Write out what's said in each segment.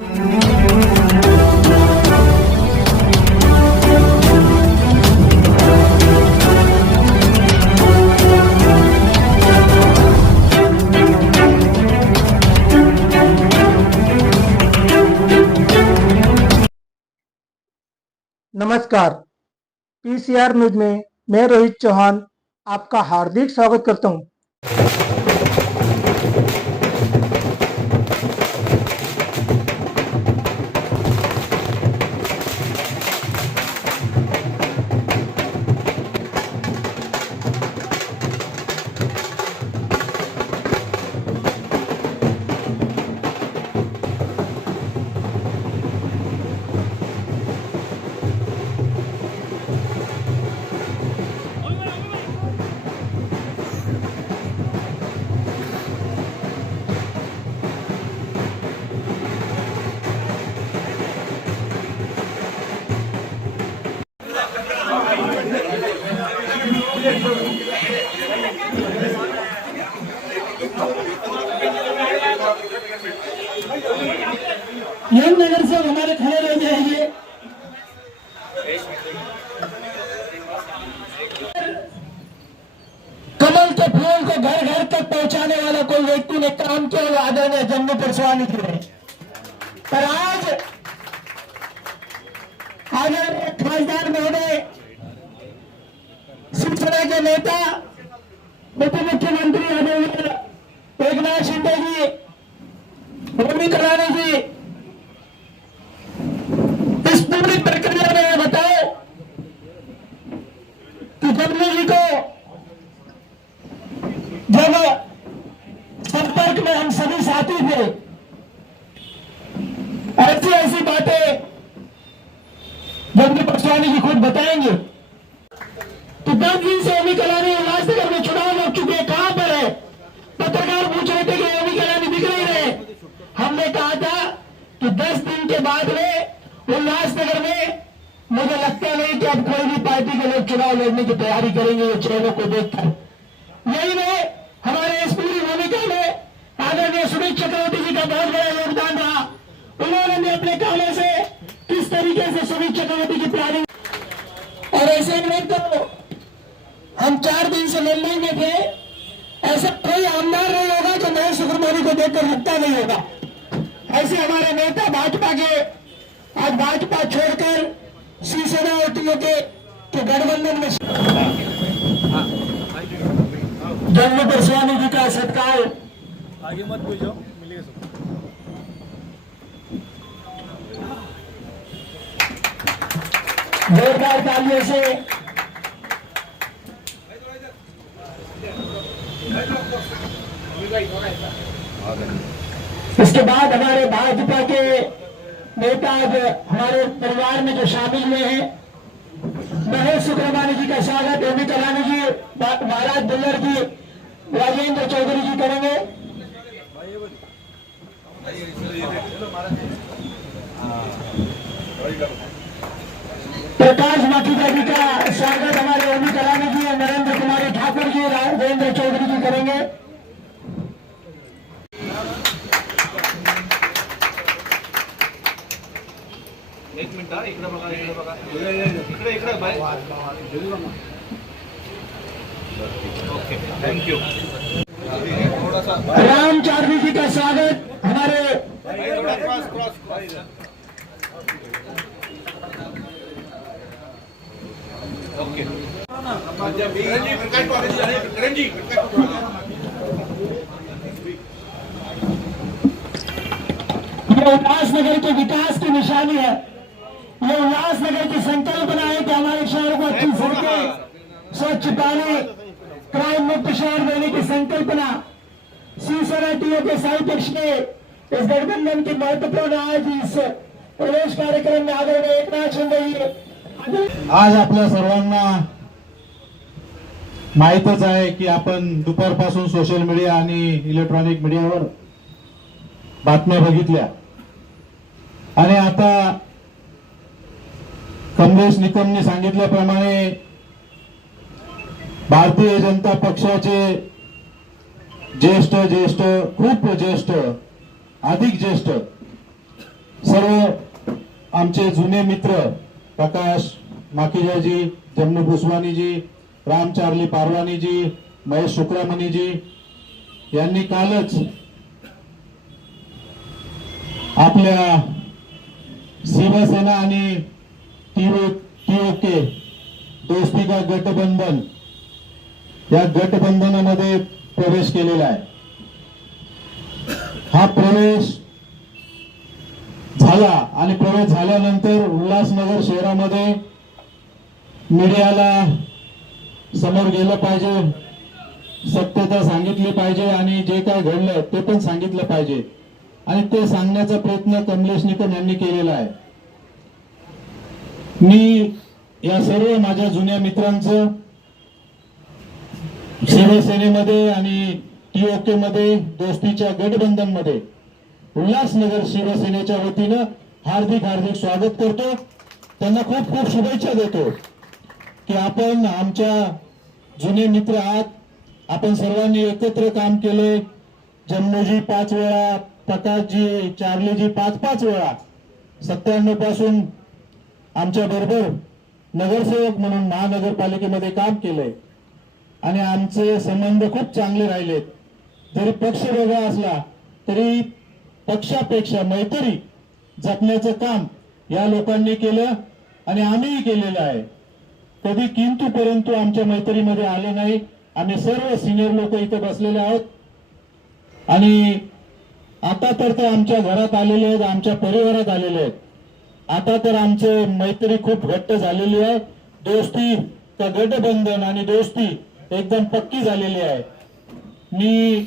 नमस्कार, PCR news में मैं रोहित चौहान आपका हार्दिक स्वागत करता हूं। नगर से हमारे खड़े रह जाएंगे। कमल के फूल को घर घर तक पहुंचाने वाला कोई व्यक्ति ने काम किया, वो आदरणीय जन्नू परसवानी थे। पर आज आदरणीय खासदार महोदय, शिवसेना के नेता, उप मुख्यमंत्री आदरणीय एकनाथ शिंदे जी, रवि कलानी जी, इस पूरी प्रक्रिया में बताओ कि जन्नू जी को जब संपर्क में हम सभी साथी थे, ऐसी ऐसी बातें जन्नू परसवानी जी खुद बताएंगे। तो 10 दिन से रवि कलानी उल्लासनगर में चुनाव लड़ चुके हैं, कहां पर है? पत्रकार पूछ रहे थे कि रवि कलानी दिख नहीं रहे। हमने कहा था कि 10 दिन के बाद में उल्लासनगर में मुझे लगता नहीं कि अब कोई भी पार्टी के लोग चुनाव लड़ने की तैयारी करेंगे ये चेहरों को देखकर। यही नहीं, हमारे इस पूरी भूमिका में आदरणीय सुनील चक्रवर्ती जी का बहुत बड़ा योगदान रहा। उन्होंने भी अपने कामों से किस तरीके से सुनील चक्रवर्ती की प्लानिंग, और ऐसे में तो हम 4 दिन से मुंबई में थे, ऐसा कोई आमदार नहीं होगा जो नए सुब्रमण्यम को देखकर हटता नहीं होगा। ऐसे हमारे नेता भाजपा के आज भाजपा छोड़कर शिवसेना और टीओके के गठबंधन में जन्नू परसवानी जी का सत्कार। आगे मत पूछो, मिलेगा सब। जोरदार तालियों से इसके बाद हमारे भाजपा के नेता आज हमारे परिवार में जो शामिल हुए हैं, महेश शुक्रानी जी का स्वागत रवि कलानी जी, महाराज दुल्लर जी, राजेंद्र चौधरी जी करेंगे। प्रकाश माखीजा जी का स्वागत हमारे रवि कलानी जी और नरेंद्र कुमारी ठाकुर जी, राजेंद्र चौधरी जी करेंगे। एक मिनट, इकडे बघा, इकडे बाय। Okay, thank you. Ram Charvi ji का स्वागत हमारे ओके। ये उल्लासनगर के विकास की निशानी है। ये उल्लासनगर की संकल्पना है कि हमारे शहर को अच्छी सड़कें, स्वच्छ पानी, क्राइम मुक्त शहर देने की संकल्पना शिवसेना टीओके साहित्यक्ष ने इस गठबंधन की महत्वपूर्ण आज इस प्रवेश कार्यक्रम में आदरणीय एकनाथ शिंदे जी। आज आपल्या सर्वांना माहीतच आहे की आपण दुपारपासून सोशल मीडिया आणि इलेक्ट्रॉनिक मीडियावर बातम्या बघितल्या आणि आता कमलेश निकमने सांगितल्याप्रमाणे भारतीय जनता पक्षाचे ज्येष्ठ खूप ज्येष्ठ, अधिक ज्येष्ठ सर्व आमचे जुने मित्र प्रकाश माखीजाजी, जमनू पुसवानीजी, राम चार्ली पारवानीजी, महेश शुक्रामणीजी यांनी कालच आपल्या शिवसेना आणि टीओके दोस्ती का गठबंधन या गठबंधनामध्ये प्रवेश केलेला आहे. हा प्रवेश झाला आणि प्रवेश झाल्यानंतर उल्हासनगर शहरामध्ये मीडियाला समोर गेलं पाहिजे, सत्यता सांगितली पाहिजे आणि जे काय घडलं ते पण सांगितलं पाहिजे आणि ते सांगण्याचा प्रयत्न कमलेश निकम यांनी केलेला आहे. मी या सर्व माझ्या जुन्या मित्रांचं शिवसेनेमध्ये आणि टीओके मध्ये दोस्तीच्या गठबंधन मध्ये उल्हासनगर शिवसेनेच्या वतीनं हार्दिक हार्दिक स्वागत करतो. त्यांना खूप खूप शुभेच्छा देतो की आपण आमच्या जुने मित्र आहात. आपण सर्वांनी एकत्र काम केले. जमनूजी 5 वेळा, प्रकाशजी, चार्लीजी 5-5 वेळा 97 पासून आमच्या बरोबर नगरसेवक म्हणून महानगरपालिकेमध्ये काम केलंय आणि आमचे संबंध खूप चांगले राहिलेत. जरी पक्ष वेगळा असला तरी पक्षापेक्षा मैत्री जपण्याचं काम या लोकांनी केलं आणि आम्हीही केलेलं आहे. कधी किंतु परंतु आमच्या मैत्रीमध्ये आले नाही. आम्ही सर्व सिनियर लोक इथे बसलेले आहोत आणि आता तर ते आमच्या घरात आलेले आहेत, आमच्या परिवारात आलेले आहेत. आता तर आमचे मैत्री खूप घट्ट झालेली आहे. दोस्ती का गठबंधन आणि दोस्ती एकदम पक्की झालेली आहे. मी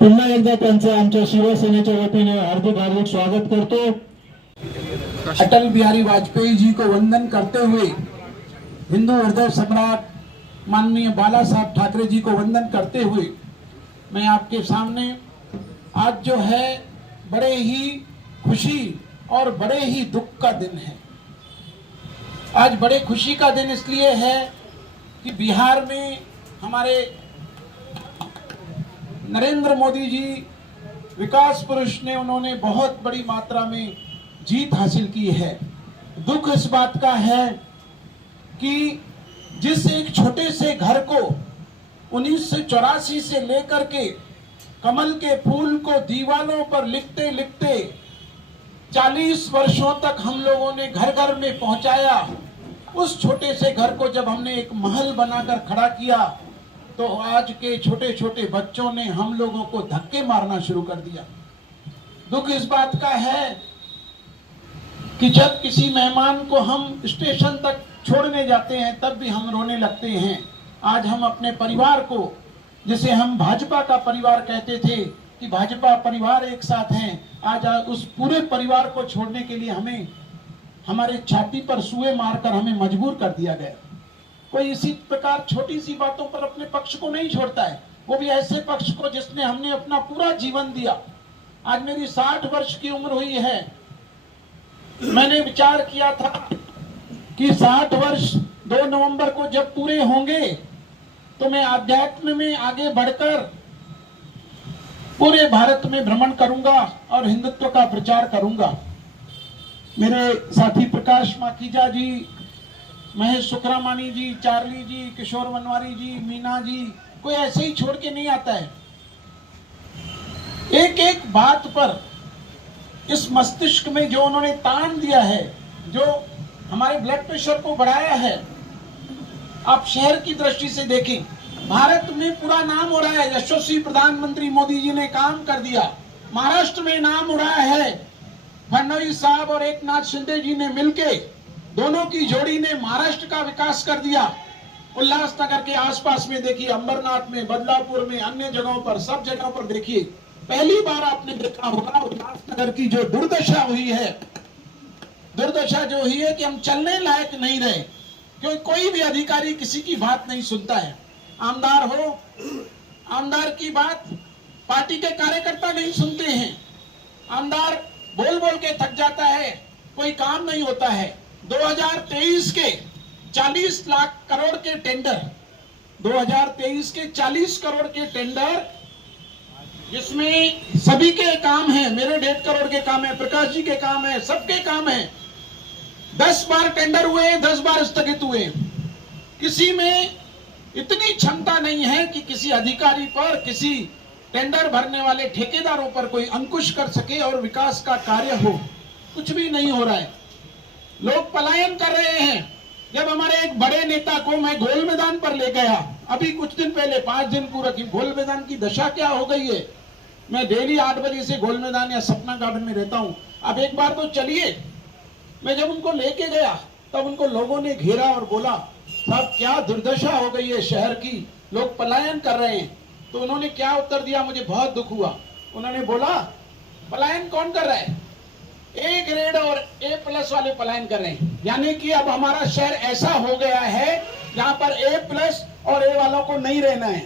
पुन्हा एकदा त्यांचं आमच्या शिवसेनेच्या वतीने हार्दिक हार्दिक स्वागत करतो. अटल बिहारी वाजपेयी जी को वंदन करते हुए, हिंदू हृदय सम्राट माननीय बाला साहब ठाकरे जी को वंदन करते हुए मैं आपके सामने आज जो है बड़े ही खुशी और बड़े ही दुख का दिन है. आज बड़े खुशी का दिन इसलिए है कि बिहार में हमारे नरेंद्र मोदी जी विकास पुरुष ने उन्होंने बहुत बड़ी मात्रा में जीत हासिल की है. दुख इस बात का है कि जिस एक छोटे से घर को 1984 से लेकर के कमल के फूल को दीवालों पर लिखते लिखते 40 वर्षों तक हम लोगों ने घर घर में पहुंचाया, उस छोटे से घर को जब हमने एक महल बनाकर खड़ा किया तो आज के छोटे छोटे बच्चों ने हम लोगों को धक्के मारना शुरू कर दिया. दुख इस बात का है कि जब किसी मेहमान को हम स्टेशन तक छोड़ने जाते हैं तब भी हम रोने लगते हैं. आज हम अपने परिवार को, जिसे हम भाजपा का परिवार कहते थे कि भाजपा परिवार एक साथ हैं, आज उस पूरे परिवार को छोड़ने के लिए हमें हमारे छाती पर सुए मारकर हमें मजबूर कर दिया गया. कोई इसी प्रकार छोटी सी बातों पर अपने पक्ष को नहीं छोड़ता है, वो भी ऐसे पक्ष को जिसने हमने अपना पूरा जीवन दिया. आज मेरी 60 वर्ष की उम्र हुई है. मैंने विचार किया था कि 60 वर्ष 2 नवंबर को जब पूरे होंगे तो मैं आध्यात्म में आगे बढ़कर पूरे भारत में भ्रमण करूंगा और हिंदुत्व का प्रचार करूंगा. मेरे साथी प्रकाश माखीजा जी, महेश शुक्रामणी जी, चार्ली जी, किशोर वनवारी जी, मीना जी, कोई ऐसे ही छोड़ के नहीं आता है. एक एक बात पर इस मस्तिष्क में जो उन्होंने तान दिया है, जो हमारे ब्लड प्रेशर को बढ़ाया है. आप शहर की दृष्टि से देखें, भारत में पूरा नाम हो रहा है. यशस्वी प्रधानमंत्री मोदी जी ने काम कर दिया. महाराष्ट्र में नाम हो रहा है. फडणवीस साहब और एकनाथ शिंदे जी ने मिलके, दोनों की जोड़ी ने महाराष्ट्र का विकास कर दिया. उल्लासनगर के आसपास में देखिए, अंबरनाथ में, बदलापुर में, अन्य जगहों पर, सब जगहों पर देखिए. पहली बार आपने देखा होगा उल्लासनगर की जो दुर्दशा हुई है, दुर्दशा जो हुई है कि हम चलने लायक नहीं रहे, क्योंकि कोई भी अधिकारी किसी की बात नहीं सुनता है. आमदार हो, आमदार की बात पार्टी के कार्यकर्ता नहीं सुनते हैं. आमदार बोल बोल के थक जाता है, कोई काम नहीं होता है. 2023 के 40 लाख करोड़ के टेंडर, 2023 के 40 करोड़ के टेंडर जिसमें सभी के काम है, मेरे 1.5 करोड़ के काम है, प्रकाश जी के काम है, सबके काम है। 10 बार टेंडर हुए, 10 बार स्थगित हुए। किसी में इतनी क्षमता नहीं है कि किसी अधिकारी पर, किसी टेंडर भरने वाले ठेकेदारों पर कोई अंकुश कर सके और विकास का कार्य हो। कुछ भी नहीं हो रहा है, लोग पलायन कर रहे हैं। जब हमारे एक बड़े नेता को मैं गोल मैदान पर ले गया, अभी कुछ दिन पहले, 5 दिन पूरा, की गोल मैदान की दशा क्या हो गई है। मैं डेली 8 बजे से गोल मैदान या सपना गार्डन में रहता हूं। अब एक बार तो चलिए, मैं जब उनको लेके गया तब उनको लोगों ने घेरा और बोला, साहब क्या दुर्दशा हो गई है शहर की, लोग पलायन कर रहे हैं। तो उन्होंने क्या उत्तर दिया, मुझे बहुत दुख हुआ। उन्होंने बोला, पलायन कौन कर रहा है? ए ग्रेड और A+ वाले पलायन कर रहे हैं। यानी कि अब हमारा शहर ऐसा हो गया है जहां पर A+ और A वालों को नहीं रहना है।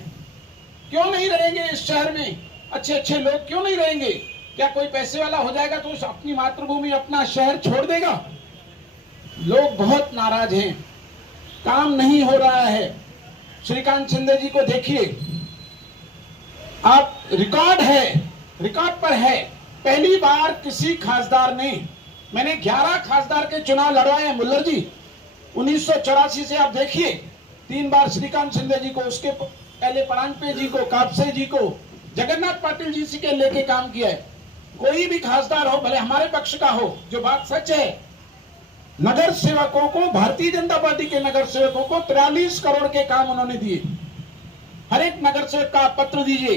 क्यों नहीं रहेंगे इस शहर में? अच्छे अच्छे लोग क्यों नहीं रहेंगे? क्या कोई पैसे वाला हो जाएगा तो अपनी मातृभूमि, अपना शहर छोड़ देगा? लोग बहुत नाराज हैं, काम नहीं हो रहा है। श्रीकांत शिंदे जी को देखिए, आप, रिकॉर्ड है, रिकॉर्ड पर है, पहली बार किसी खासदार ने, मैंने 11 खासदार के चुनाव लड़वाए हैं मुल्लर जी 1984 से। आप देखिए, 3 बार श्रीकांत शिंदे जी को, उसके पहले परांजपे जी को, कापसे जी को, जगन्नाथ पाटिल जी से के लेके काम किया है। कोई भी खासदार हो, भले हमारे पक्ष का हो, जो बात सच है, नगर सेवकों को, भारतीय जनता पार्टी के नगर सेवकों को 43 करोड़ के काम उन्होंने दिए। हर एक नगर सेवक का पत्र दीजिए,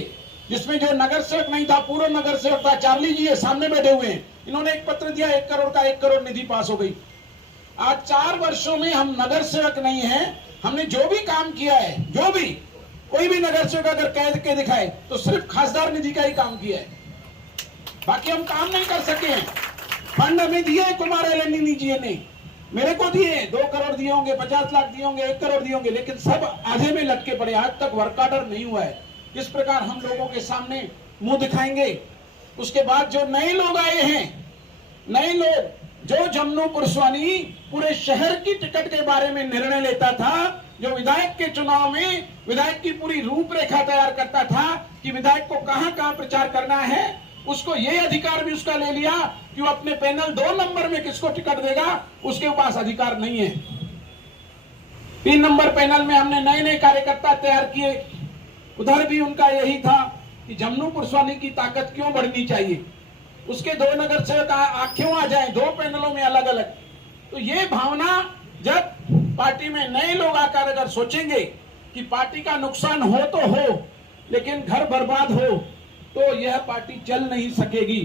जिसमें जो नगर सेवक नहीं था, पूर्व नगर सेवक था, चार्ली जी है सामने बैठे हुए हैं, इन्होंने एक पत्र दिया, 1 करोड़ का 1 करोड़ निधि पास हो गई। आज 4 वर्षों में हम नगर सेवक नहीं है, हमने जो भी काम किया है, जो भी, कोई भी नगर सेवक अगर कह के दिखाए तो सिर्फ खासदार निधि का ही काम किया है, बाकी हम काम नहीं कर सके हैं। फंड हमें दिए कुमार एलएनडी जी ने, मेरे को दिए, 2 करोड़ दिए होंगे, 50 लाख दिए होंगे, 1 करोड़ दिए होंगे, लेकिन सब आधे में लटके पड़े, आज तक वर्क ऑर्डर नहीं हुआ है। किस प्रकार हम लोगों के सामने मुंह दिखाएंगे? उसके बाद जो नए लोग आए हैं, नए लोग, जो जमनू पुरस्वानी पूरे शहर की टिकट के बारे में निर्णय लेता था, जो विधायक के चुनाव में विधायक की पूरी रूपरेखा तैयार करता था कि विधायक को कहां कहां प्रचार करना है, उसको ये अधिकार भी उसका ले लिया कि वो अपने पैनल 2 नंबर में किसको टिकट देगा, उसके पास अधिकार नहीं है। 3 नंबर पैनल में हमने नए नए कार्यकर्ता तैयार किए, उधर भी उनका यही था कि जमनू पुरस्वानी की ताकत क्यों बढ़नी चाहिए, उसके 2 नगर सेवक क्यों आ जाएं 2 पैनलों में अलग अलग। तो ये भावना जब पार्टी में नए लोग आकर अगर सोचेंगे कि पार्टी का नुकसान हो तो हो, लेकिन घर बर्बाद हो, तो यह पार्टी चल नहीं सकेगी।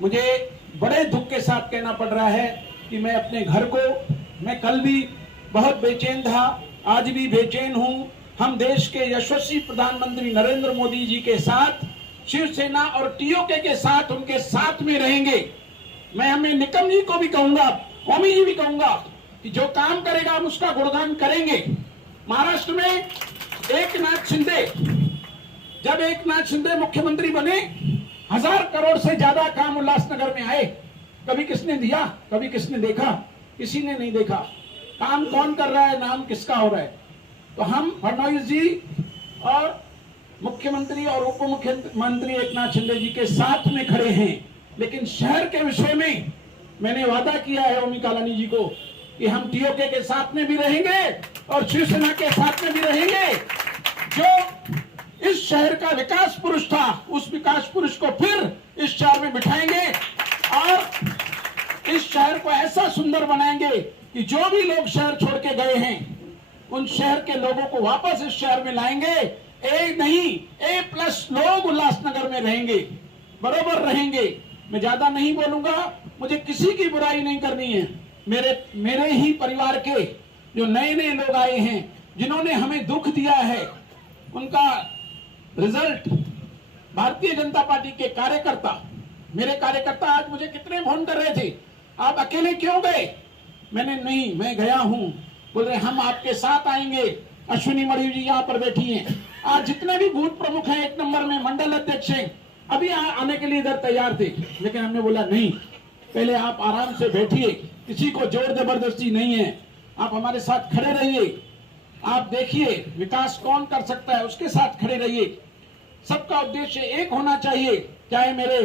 मुझे बड़े दुख के साथ कहना पड़ रहा है कि मैं अपने घर को, मैं कल भी बहुत बेचैन था, आज भी बेचैन हूं। हम देश के यशस्वी प्रधानमंत्री नरेंद्र मोदी जी के साथ, शिवसेना और टीओके के साथ, उनके साथ में रहेंगे। मैं हमें निकम जी को भी कहूंगा, कौमी जी भी कहूंगा कि जो काम करेगा हम उसका गुणगान करेंगे। महाराष्ट्र में एकनाथ शिंदे, जब एकनाथ शिंदे मुख्यमंत्री बने, 1000 करोड़ से ज्यादा काम उल्लासनगर में आए। कभी किसने दिया? कभी किसने देखा? किसी ने नहीं देखा। काम कौन कर रहा है, नाम किसका हो रहा है? तो हम फडणवीस जी और मुख्यमंत्री और उप मुख्यमंत्री एकनाथ शिंदे जी के साथ में खड़े हैं, लेकिन शहर के विषय में मैंने वादा किया है ओमी कालानी जी को कि हम टीओके के साथ में भी रहेंगे और शिवसेना के साथ में भी रहेंगे। जो इस शहर का विकास पुरुष था, उस विकास पुरुष को फिर इस शहर में बिठाएंगे और इस शहर को ऐसा सुंदर बनाएंगे कि जो भी लोग शहर छोड़ के गए हैं, उन शहर के लोगों को वापस इस शहर में लाएंगे। A नहीं, A+ लोग उल्लासनगर में रहेंगे, बरोबर रहेंगे। मैं ज्यादा नहीं बोलूंगा, मुझे किसी की बुराई नहीं करनी है। मेरे ही परिवार के जो नए नए लोग आए हैं, जिन्होंने हमें दुख दिया है, उनका रिजल्ट भारतीय जनता पार्टी के कार्यकर्ता, मेरे कार्यकर्ता आज मुझे कितने फोन कर रहे थे, आप अकेले क्यों गए? मैंने नहीं, मैं गया हूं। बोल रहे हम आपके साथ आएंगे। अश्विनी मणि जी यहाँ पर बैठी हैं। आज जितने भी बूथ प्रमुख हैं, 1 नंबर में मंडल अध्यक्ष हैं, अभी आने के लिए इधर तैयार थे, लेकिन हमने बोला नहीं, पहले आप आराम से बैठिए, किसी को जोर जबरदस्ती नहीं है, आप हमारे साथ खड़े रहिए, आप देखिए विकास कौन कर सकता है, उसके साथ खड़े रहिए। सबका उद्देश्य एक होना चाहिए, चाहे मेरे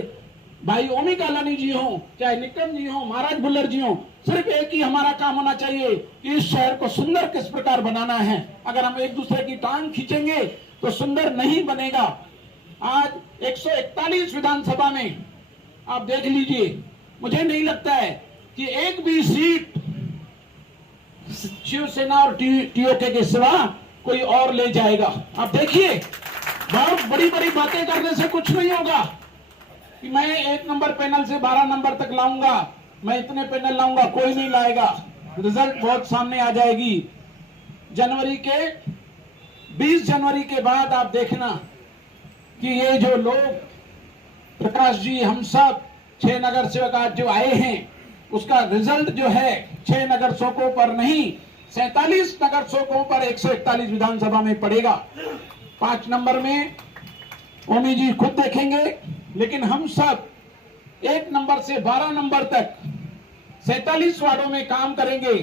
भाई ओमी कालानी जी हो, चाहे निकम जी हो, महाराज बुल्लर जी हो, सिर्फ एक ही हमारा काम होना चाहिए कि इस शहर को सुंदर किस प्रकार बनाना है। अगर हम एक दूसरे की टांग खींचेंगे तो सुंदर नहीं बनेगा। आज 141 विधानसभा में आप देख लीजिए, मुझे नहीं लगता है कि एक भी सीट शिवसेना और टीओके के सिवा कोई और ले जाएगा। आप देखिए, बहुत बड़ी बड़ी बातें करने से कुछ नहीं होगा कि मैं 1 नंबर पैनल से 12 नंबर तक लाऊंगा, मैं इतने पैनल लाऊंगा, कोई नहीं लाएगा। रिजल्ट बहुत सामने आ जाएगी। 20 जनवरी के बाद आप देखना कि ये जो लोग, प्रकाश जी, हम सब 6 नगर सेवक आज जो आए हैं, उसका रिजल्ट जो है 6 नगर सेवकों पर नहीं, 47 नगर सेवकों पर 141 विधानसभा में पड़ेगा। 5 नंबर में ओमी जी खुद देखेंगे, लेकिन हम सब 1 नंबर से 12 नंबर तक 47 वार्डों में काम करेंगे।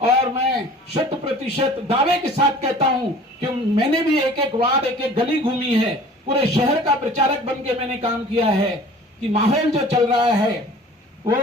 और मैं 100% दावे के साथ कहता हूं कि मैंने भी एक एक वार्ड, एक एक गली घूमी है, पूरे शहर का प्रचारक बन के मैंने काम किया है कि माहौल जो चल रहा है वो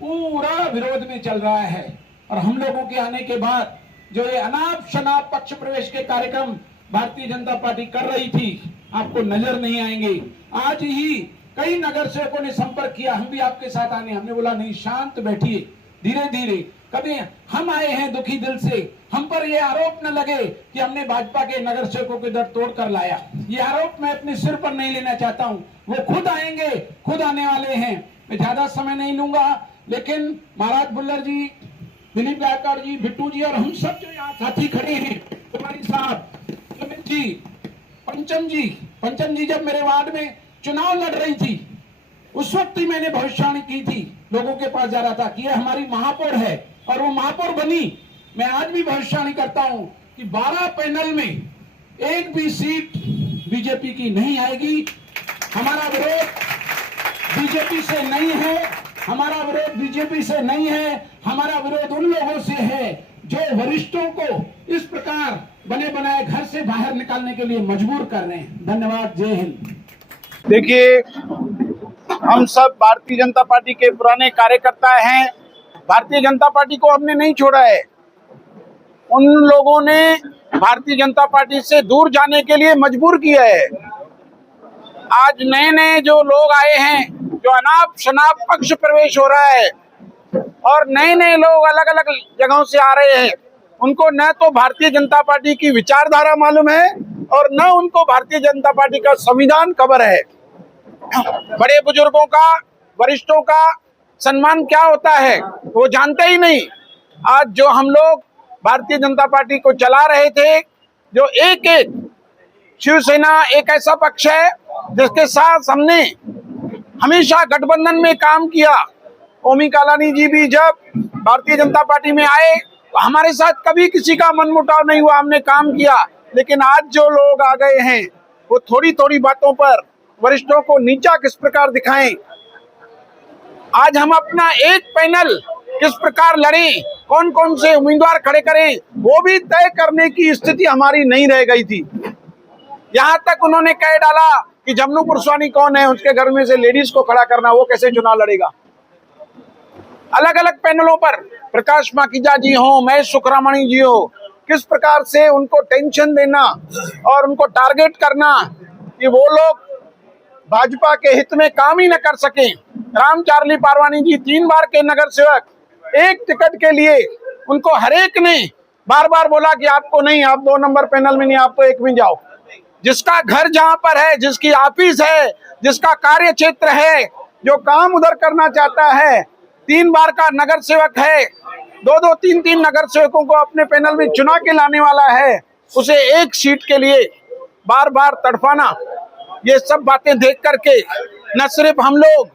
पूरा विरोध में चल रहा है। और हम लोगों के आने के बाद जो ये अनाप शनाप पक्ष प्रवेश के कार्यक्रम भारतीय जनता पार्टी कर रही थी, आपको नजर नहीं आएंगे। आज ही कई नगर सेवकों ने संपर्क किया, हम भी आपके साथ आने, हमने बोला नहीं, शांत बैठिए, धीरे धीरे। कभी हम आए हैं दुखी दिल से, हम पर यह आरोप न लगे कि हमने भाजपा के नगर सेवकों के दर तोड़ कर लाया। ये आरोप मैं अपने सिर पर नहीं लेना चाहता हूं, वो खुद आएंगे, खुद आने वाले हैं। मैं ज्यादा समय नहीं लूंगा, लेकिन महाराज बुल्लर जी, दिलीप गायकवाड़ जी, बिट्टू जी और हम सब जो यहाँ साथी खड़े हैं, कुमारी साहब, सुमित जी, पंचम जी जब मेरे वार्ड में चुनाव लड़ रही थी, उस वक्त ही मैंने भविष्यवाणी की थी, लोगों के पास जा रहा था कि ये हमारी महापौर है, और वो महापौर बनी। मैं आज भी भविष्यवाणी करता हूं कि 12 पैनल में एक भी सीट बीजेपी की नहीं आएगी। हमारा विरोध बीजेपी से नहीं है, हमारा विरोध बीजेपी से नहीं है, हमारा विरोध उन लोगों से है जो वरिष्ठों को इस प्रकार बने बनाए घर से बाहर निकालने के लिए मजबूर कर रहे हैं। धन्यवाद, जय हिंद। देखिए, हम सब भारतीय जनता पार्टी के पुराने कार्यकर्ता हैं। भारतीय जनता पार्टी को हमने नहीं छोड़ा है। उन लोगों ने भारतीय जनता पार्टी से दूर जाने के लिए मजबूर किया है। आज नए नए जो लोग आए हैं, जो अनाप शनाप पक्ष प्रवेश हो रहा है, और नए नए लोग अलग अलग जगहों से आ रहे हैं, उनको न तो भारतीय जनता पार्टी की विचारधारा मालूम है और न उनको भारतीय जनता पार्टी का संविधान खबर है। बड़े बुजुर्गों का, वरिष्ठों का सम्मान क्या होता है वो जानते ही नहीं। आज जो हम लोग भारतीय जनता पार्टी को चला रहे थे, जो एक एक शिवसेना एक ऐसा पक्ष है जिसके साथ हमने हमेशा गठबंधन में काम किया। ओमी कालानी जी भी जब भारतीय जनता पार्टी में आए तो हमारे साथ कभी किसी का मनमुटाव नहीं हुआ, हमने काम किया। लेकिन आज जो लोग आ गए हैं वो थोड़ी थोड़ी बातों पर वरिष्ठों को नीचा किस प्रकार दिखाएं। आज हम अपना एक पैनल किस प्रकार लड़ें, कौन कौन से उम्मीदवार खड़े करें, वो भी तय करने की स्थिति हमारी नहीं रह गई थी। यहाँ तक उन्होंने कह डाला कि जमनू पुरस्वानी कौन है, उसके घर में से लेडीज को खड़ा करना, वो कैसे चुनाव लड़ेगा। अलग अलग पैनलों पर प्रकाश माखीजा जी हो, महेश सुखरामणी जी हो, किस प्रकार से उनको टेंशन देना और उनको टारगेट करना कि वो लोग भाजपा के हित में काम ही न कर सके। राम चार्ली पारवानी जी 3 बार के नगर सेवक, एक टिकट के लिए उनको हरेक ने बार बार बोला कि आपको नहीं, आप 2 नंबर पैनल में नहीं, आप तो 1 में जाओ। जिसका घर जहां पर है, जिसकी ऑफिस है, जिसका कार्य क्षेत्र है, जो काम उधर करना चाहता है, 3 बार का नगर सेवक है, 2-2, 3-3 नगर सेवकों को अपने पैनल में चुना के लाने वाला है, उसे एक सीट के लिए बार बार तड़पाना, ये सब बातें देख करके न सिर्फ हम लोग,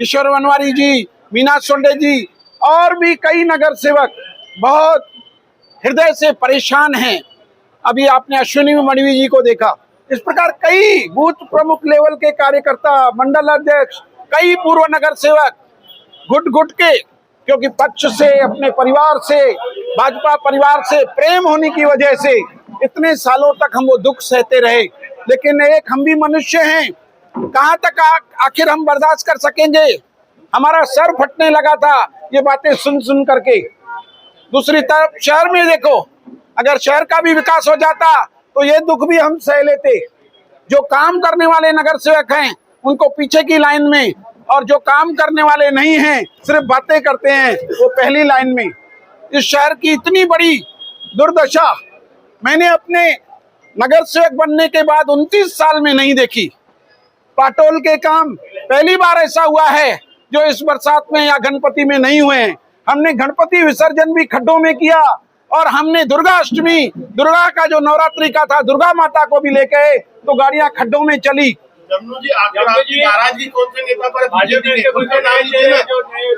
किशोर वनवारी जी, मीना सोंडे जी और भी कई नगर सेवक बहुत हृदय से परेशान हैं। अभी आपने अश्विनी मणिवी जी को देखा। इस प्रकार कई बूथ प्रमुख लेवल के कार्यकर्ता, मंडल अध्यक्ष, कई पूर्व नगर सेवक घुट घुट के, क्योंकि पक्ष से, अपने परिवार से, भाजपा परिवार से प्रेम होने की वजह से इतने सालों तक हम वो दुख सहते रहे। लेकिन एक हम भी मनुष्य हैं, कहाँ तक आखिर हम बर्दाश्त कर सकेंगे। हमारा सर फटने लगा था ये बातें सुन सुन करके। दूसरी तरफ शहर में देखो, अगर शहर का भी विकास हो जाता तो ये दुख भी हम सह लेते। जो काम करने वाले नगर सेवक हैं उनको पीछे की लाइन में, और जो काम करने वाले नहीं हैं सिर्फ बातें करते हैं वो पहली लाइन में। इस शहर की इतनी बड़ी दुर्दशा मैंने अपने नगर सेवक बनने के बाद 29 साल में नहीं देखी। पाटोल के काम पहली बार ऐसा हुआ है जो इस बरसात में या गणपति में नहीं हुए हैं। हमने गणपति विसर्जन भी खड्डों में किया, और हमने दुर्गा अष्टमी, दुर्गा का जो नवरात्रि का था, दुर्गा माता को भी लेके तो गाड़ियां खड्डों में चली। जम्मू जी, आपकी नाराजगी कौन से नेता पर? बीजेपी के नाम लीजिए ना।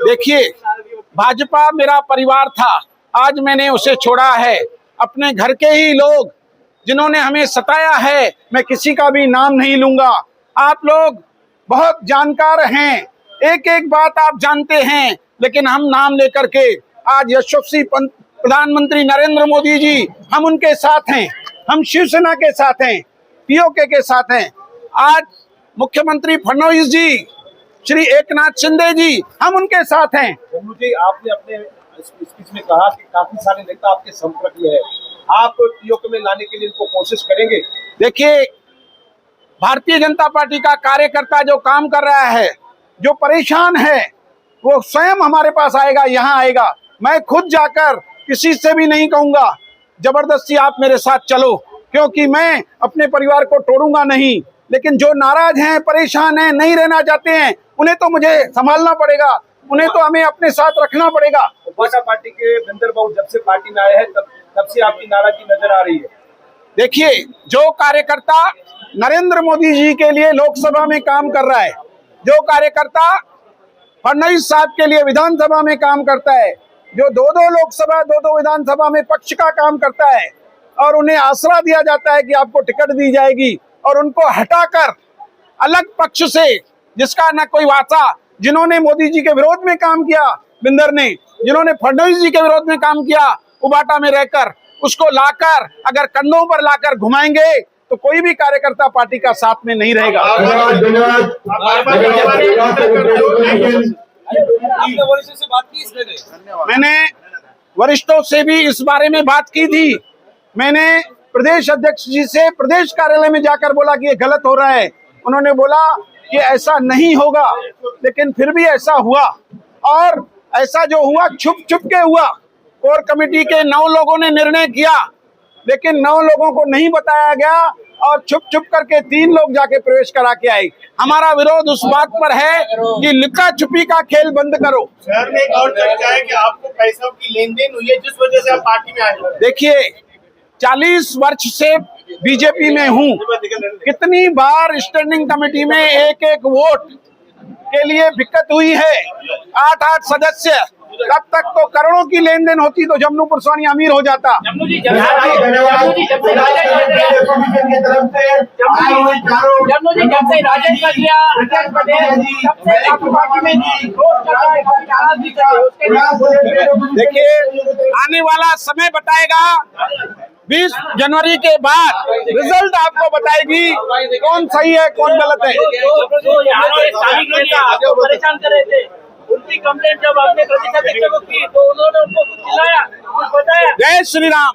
देखिए, भाजपा मेरा परिवार था, आज मैंने उसे छोड़ा है। अपने घर के ही लोग जिन्होंने हमें सताया है, मैं किसी का भी नाम नहीं लूंगा। आप लोग बहुत जानकार हैं, एक एक बात आप जानते हैं, लेकिन हम नाम लेकर के आज यशस्वी प्रधानमंत्री नरेंद्र मोदी जी, हम उनके साथ हैं, हम शिवसेना के साथ हैं, पीओके के साथ हैं। आज मुख्यमंत्री फडणवीस जी, श्री एकनाथ शिंदे जी, हम उनके साथ हैं। जम्मू जी, आपने अपने स्पीच में कहा कि काफी सारे नेता आपके संपर्क में है, आप पीओके में लाने के लिए इनको कोशिश करेंगे? देखिए, भारतीय जनता पार्टी का कार्यकर्ता जो काम कर रहा है, जो परेशान है, वो स्वयं हमारे पास आएगा, यहाँ आएगा। मैं खुद जाकर किसी से भी नहीं कहूंगा जबरदस्ती आप मेरे साथ चलो, क्योंकि मैं अपने परिवार को तोड़ूंगा नहीं। लेकिन जो नाराज हैं, परेशान हैं, नहीं रहना चाहते हैं, उन्हें तो मुझे संभालना पड़ेगा, उन्हें तो हमें अपने साथ रखना पड़ेगा। भाजपा पार्टी के बिंदर बाबू जब से पार्टी में आए हैं तब से आपकी नाराजगी नजर आ रही है। देखिए, जो कार्यकर्ता नरेंद्र मोदी जी के लिए लोकसभा में काम कर रहा है, जो कार्यकर्ता फडणवीस साहब के लिए विधानसभा में काम करता है, जो दो लोकसभा दो विधानसभा में पक्ष का काम करता है, और उन्हें आसरा दिया जाता है कि आपको टिकट दी जाएगी, और उनको हटाकर अलग पक्ष से, जिसका न कोई वास्ता, जिन्होंने मोदी जी के विरोध में काम किया, बिंदर ने, जिन्होंने फडणवीस जी के विरोध में काम किया उबाटा में रहकर, उसको लाकर अगर कंधों पर लाकर घुमाएंगे तो कोई भी कार्यकर्ता पार्टी का साथ में नहीं रहेगा। आपने वरिष्ठ से बात की इसमें? मैंने वरिष्ठों से भी इस बारे में बात की थी। मैंने प्रदेश अध्यक्ष जी से प्रदेश कार्यालय में जाकर बोला कि ये गलत हो रहा है। उन्होंने बोला कि ऐसा नहीं होगा, लेकिन फिर भी ऐसा हुआ, और ऐसा जो हुआ छुप छुप के हुआ। कोर कमेटी के 9 लोगों ने निर्णय किया, लेकिन 9 लोगों को नहीं बताया गया, और छुप छुप करके 3 लोग जाके प्रवेश करा के आए। हमारा विरोध उस बात पर है कि लुका छुपी का खेल बंद करो। शहर में एक और चर्चा है कि आपको पैसों की लेन देन हुई है जिस वजह से आप पार्टी में आए। देखिए, 40 वर्ष से बीजेपी में हूँ, कितनी बार स्टैंडिंग कमेटी में एक एक वोट के लिए दिक्कत हुई है। 8 सदस्य, तब तक तो करोड़ों की लेन देन होती तो जम्मू पुरस्वानी अमीर हो जाता। जब से राजन कर लिया उत्तर प्रदेश, तब से आपकी पार्टी में रोज चल रहा है। देखिए, आने वाला समय बताएगा। 20 जनवरी के बाद रिजल्ट आपको बताएगी कौन सही है कौन गलत है। परेशान कर रहे थे, उनकी कंप्लेंट जब आपने प्रदेश अध्यक्ष को की तो उन्होंने उनको कुछ चिल्लाया, कुछ बताया। जय श्री राम।